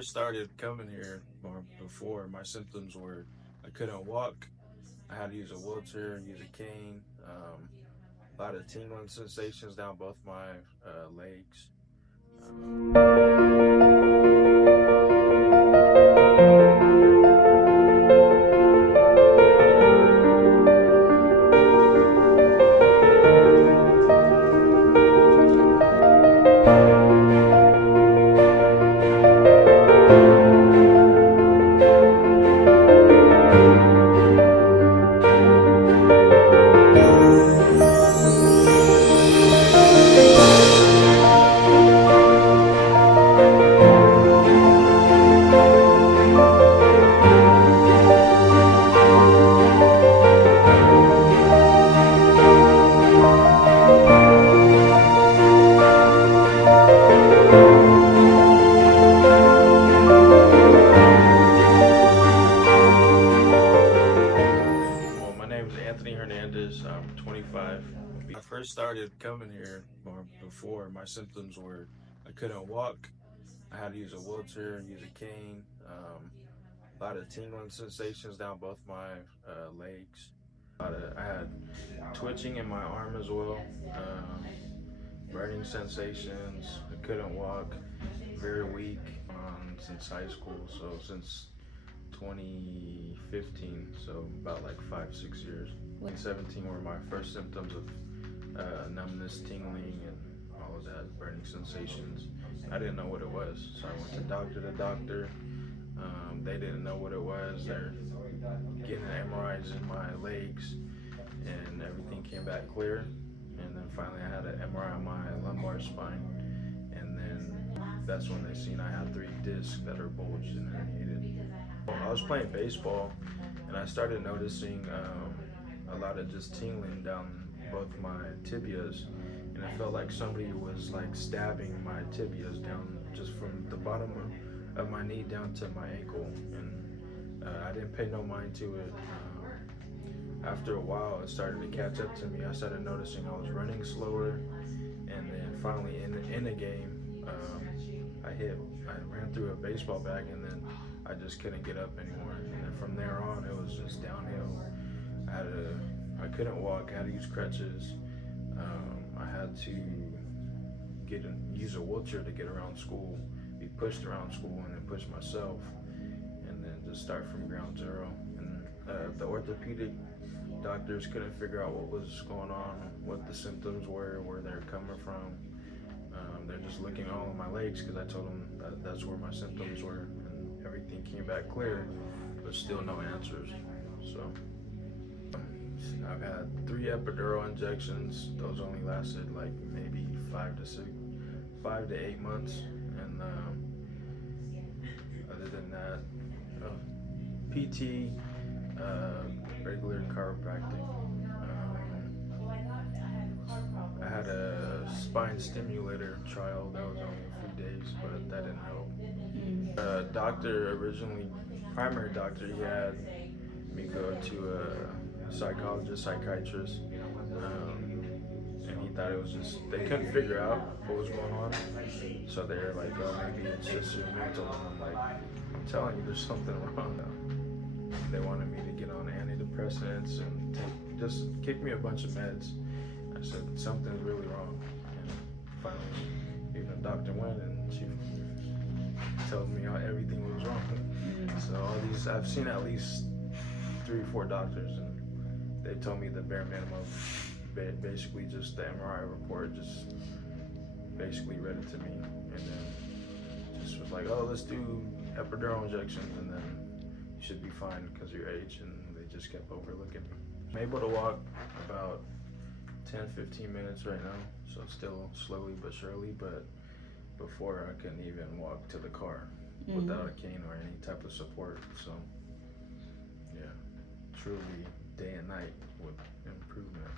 first started coming here, or before, my symptoms were I couldn't walk. I had to use a wheelchair, use a cane, a lot of tingling sensations down both my legs. Well, my name is Anthony Hernandez. I'm 25. I first started coming here, or before, my symptoms were I couldn't walk. I had to use a wheelchair, use a cane, a lot of tingling sensations down both my legs. I had twitching in my arm as well, burning sensations. I couldn't walk, very weak since high school, so since 2015, so about like 5-6 years. 2017 were my first symptoms of numbness, tingling, and all of that, burning sensations. I didn't know what it was, so I went to doctor. They didn't know what it was. They're getting MRIs in my legs, and everything came back clear. And then finally, I had an MRI on my lumbar spine, and then that's when they seen I had 3 discs that are bulged and herniated. I was playing baseball, and I started noticing a lot of just tingling down both my tibias, and it felt like somebody was like stabbing my tibias down just from the bottom of my knee down to my ankle, and I didn't pay no mind to it. After a while, it started to catch up to me. I started noticing I was running slower, and then finally in the game, I ran through a baseball bag, and then I just couldn't get up anymore. And then from there on, it was just downhill. I couldn't walk. I had to use crutches. I had to use a wheelchair to get around school, be pushed around school, and then push myself, and then just start from ground zero. And the orthopedic doctors couldn't figure out what was going on, what the symptoms were, where they're coming from. They're just looking all of my legs because I told them that's where my symptoms were, and everything came back clear, but still no answers. So I've had 3 epidural injections. Those only lasted like maybe 5 to 8 months, and other than that, PT, regular chiropractic. I had a spine stimulator trial that was only a few days, but that didn't help. Doctor originally, primary doctor, he had me go to a psychologist, psychiatrist, and he thought it was just, they couldn't figure out what was going on, so they were like, oh, maybe it's just your mental, and I'm like, I'm telling you, there's something wrong now. They wanted me to get on antidepressants and just kick me a bunch of meds. I said, something's really wrong. And finally, even the doctor went, and she told me everything was wrong. So I've seen at least 3 or 4 doctors, and they told me the bare minimum, basically just the MRI report, just basically read it to me, and then just was like, oh, let's do epidural injections, and then you should be fine because of your age, and they just kept overlooking me. I'm able to walk about 10-15 minutes right now, so still slowly but surely, but before I couldn't even walk to the car without a cane or any type of support. So yeah, truly day and night with improvement.